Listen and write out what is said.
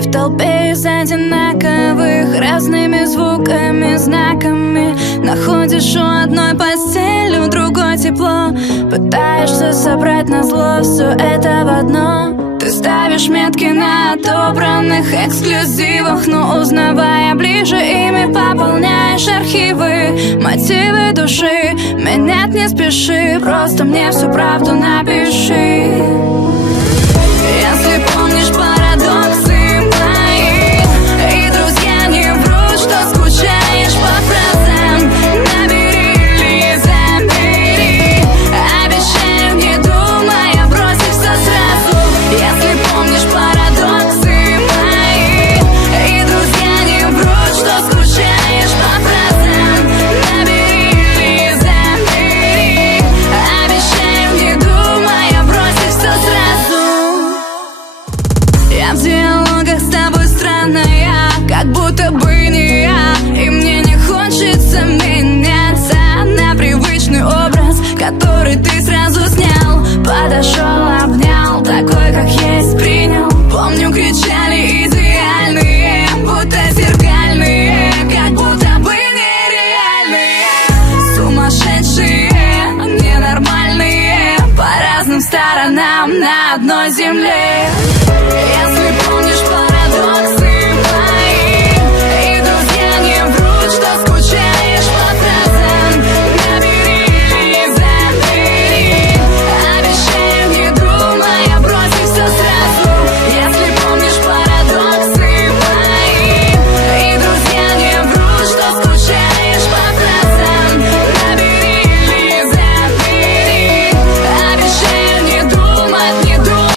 в толпе из одинаковых, разными звуками, знаками. Находишь у одной постели, у другой тепло. Пытаешься собрать назло все это в одно. Ты ставишь метки на отобранных эксклюзивах, но узнавая ближе, ими пополняешь архивы. Мотивы души менять не спеши, просто мне всю правду напиши. Если помнишь парадоксы мои, и друзья не врут, что скучаешь по фразам, набери или забери. Обещаю, не думая, бросить все сразу. Если помнишь парадоксы мои, и друзья не врут, что скучаешь по фразам, набери или забери. Обещаю, не думая, бросить все сразу. Я в диалогах с тобой странная, как будто бы не я, и мне не хочется меняться на привычный образ, который ты сразу снял. Подошел, обнял, такой как есть принял. Помню, кричали идеальные, будто зеркальные, как будто бы нереальные. Сумасшедшие, ненормальные, по разным сторонам на одной земле.